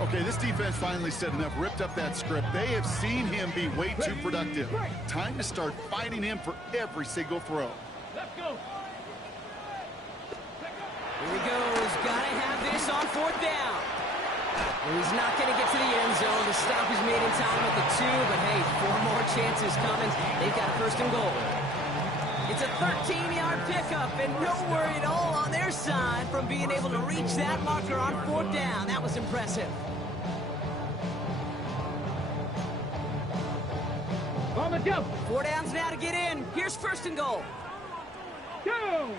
Okay, this defense finally said enough, ripped up that script. They have seen him be way too productive. Time to start fighting him for every single throw. Let's go. Here he goes. Gotta have this on 4th down. Well, he's not going to get to the end zone. The stop is made in time at the 2, but hey, 4 more chances coming. They've got a 1st and goal. It's a 13-yard pickup, and no worry at all on their side from being able to reach that marker on 4th down. That was impressive. On the jump. 4 downs now to get in. Here's 1st and goal. Go.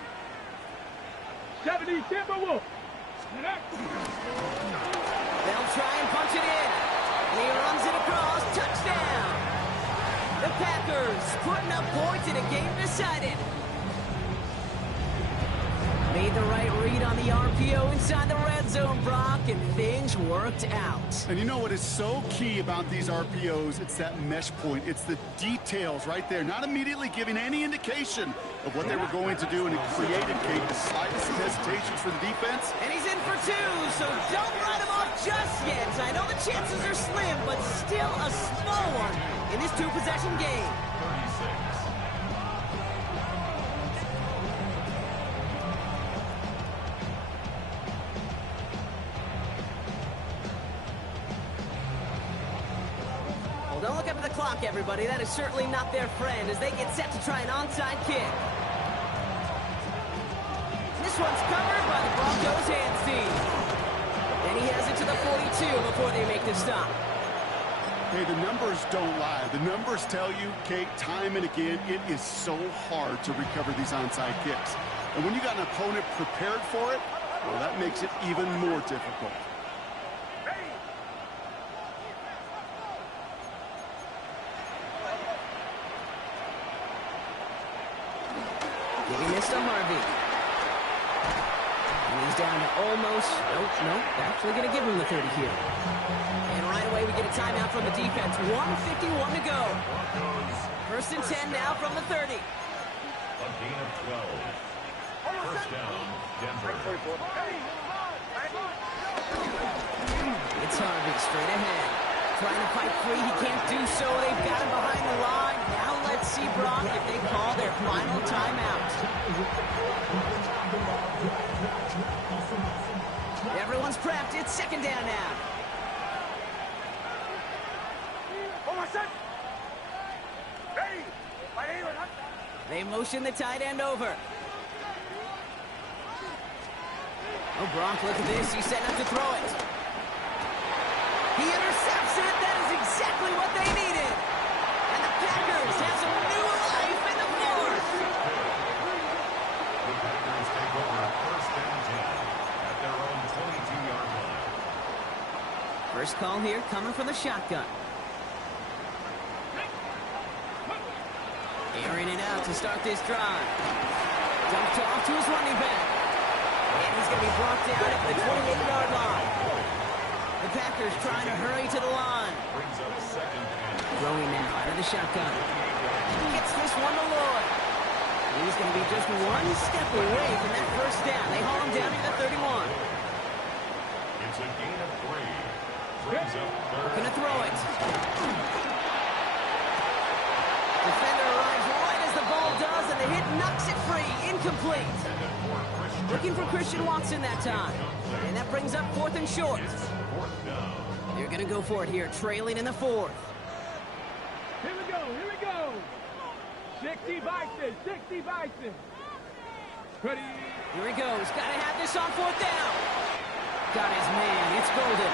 70 Timberwolves. They'll try and punch it in. And he runs it across. Touchdown. The Packers putting up points in a game decided. Made the right read on the RPO inside the red zone, Brock, and things worked out. And you know what is so key about these RPOs? It's that mesh point. It's the details right there. Not immediately giving any indication of what they were going to do, and it created, Kate, the slightest hesitation for the defense. And he's in for 2, so don't write him off just yet. I know the chances are slim, but still a small one in this 2-possession game. 36. Don't look up at the clock, everybody. That is certainly not their friend as they get set to try an onside kick. This one's covered by the Broncos hands team. And he has it to the 42 before they make the stop. Hey, the numbers don't lie. The numbers tell you, Kate, time and again, it is so hard to recover these onside kicks. And when you got an opponent prepared for it, well, that makes it even more difficult. Giving this to Harvey. And he's down to almost, nope, actually going to give him the 30 here. And right away we get a timeout from the defense. 1:51 to go. First and 10 now from the 30. A gain of 12. First down, Denver. It's Harvey straight ahead. Trying to fight free. He can't do so. They've got him behind the line. Now let's see, Brock, if they call their final timeout. Everyone's prepped. It's second down now. They motion the tight end over. Oh, Brock, look at this. He's setting up to throw it. He intercepts it. That is exactly what they needed. And the Packers have some new life in the fourth. The Packers take over first and 10 at their own 22-yard line. First call here coming from the shotgun. Airing it out to start this drive. Dumped off to his running back. And he's going to be brought down at the 28-yard line. The Packers trying to hurry to the line. Brings up second and Throwing now out of the shotgun. Gets this one to Lloyd. He's going to be just one step away from that first down. They haul him down to the 31. it's a gain of 3. Brings up third. Going to throw it. Defender arrives right as the ball does, and the hit knocks it free. Incomplete. Looking for Christian Watson that time. And that brings up fourth and short. Fourth down. They're going to go for it here, trailing in the fourth. Here we go, here we go. 60 Bison, 60 Bison. Ready? Here he goes. Got to have this on fourth down. Got his man. It's Golden.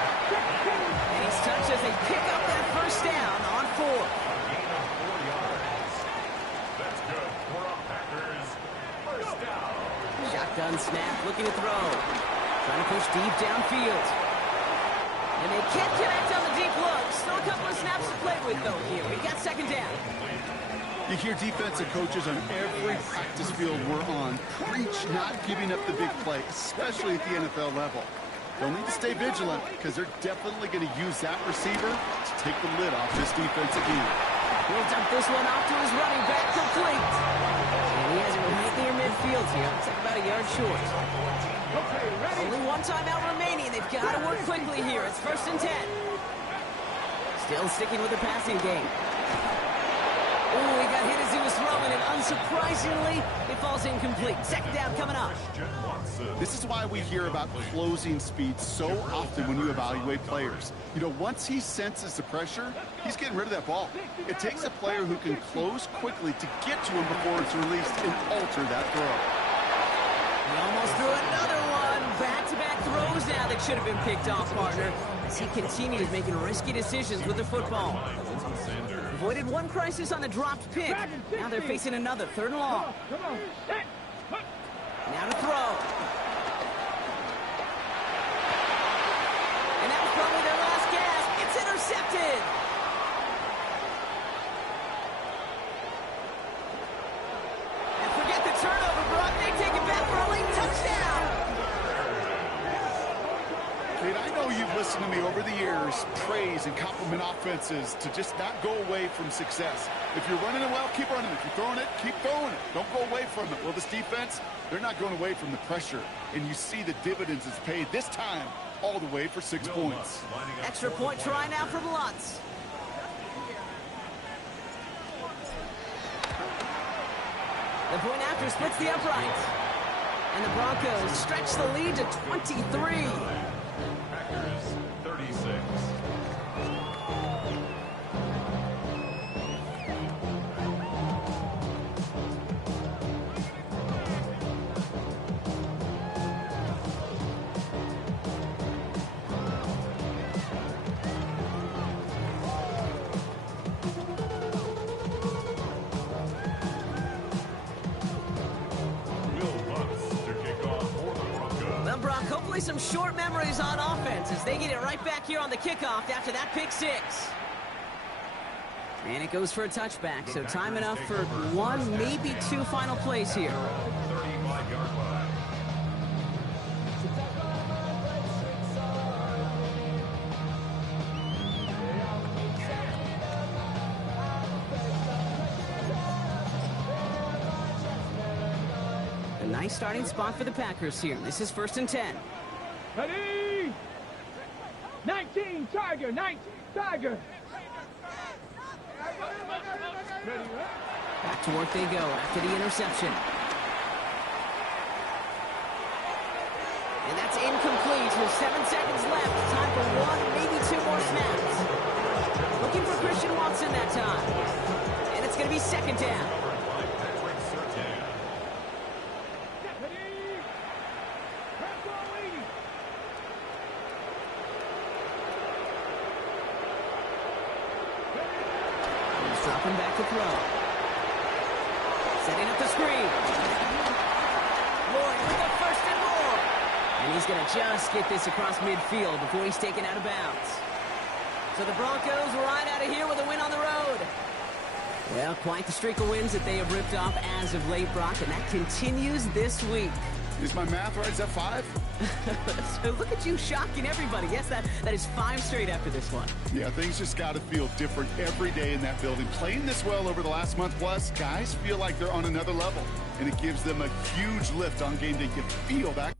And he's touched as they pick up that first down on fourth. Gain of 4 yards. That's good for our Packers. First down. Shotgun snap, looking to throw. Trying to push deep downfield. And they can't connect on the deep look. Still a couple of snaps to play with, though, here. We got second down. You hear defensive coaches on every practice field we're on preach not giving up the big play, especially at the NFL level. They'll need to stay vigilant because they're definitely going to use that receiver to take the lid off this defense again. He'll dump this one off to his running back, complete. And he has it right near midfield here. It's like about a yard short. Okay, ready? Only one timeout remaining. They've got to work quickly here. It's first and 10. Still sticking with the passing game. Oh, he got hit as he was throwing it. Unsurprisingly, it falls incomplete. Second down coming up. Christian Watson. This is why we hear about closing speed so often when you evaluate players. You know, once he senses the pressure, he's getting rid of that ball. It takes a player who can close quickly to get to him before it's released and alter that throw. He almost threw another one. Back-to-back throws now that should have been picked off, partner, as he continues making risky decisions with the football. Avoided one crisis on the dropped pick. Now they're facing another, third and long. Come on. Set. Hup. Now to throw. And that was probably their last gasp. It's intercepted. And forget the turnover, Brock. They take it back for a late touchdown. Kate, I know you've listened to me over the years praise and compliment offenses to just not go away from success. If you're running it well, keep running it. If you're throwing it, keep throwing it. Don't go away from it. Well, this defense, they're not going away from the pressure. And you see the dividends it's paid this time all the way for 6 points. Extra point try now from Lutz. The point after splits the uprights. And the Broncos stretch the lead to 23. Packers 36. Probably some short memories on offense as they get it right back here on the kickoff after that pick six. And it goes for a touchback, so time enough for one, maybe two final plays here. 35-yard line. A nice starting spot for the Packers here. This is 1st and 10. Ready? 19, Tiger, 19, Tiger. Back to work they go after the interception. And that's incomplete with 7 seconds left. Time for one, maybe two more snaps. Looking for Christian Watson that time. And it's going to be 2nd down. Dropping back to throw. Setting up the screen. Lloyd with the 1st and more. And he's going to just get this across midfield before he's taken out of bounds. So the Broncos right out of here with a win on the road. Well, quite the streak of wins that they have ripped off as of late, Brock, and that continues this week. Is my math right? Is that 5? So look at you shocking everybody. Yes, that is 5 straight after this one. Yeah, things just got to feel different every day in that building. Playing this well over the last month plus, guys feel like they're on another level. And it gives them a huge lift on game day. You can feel that.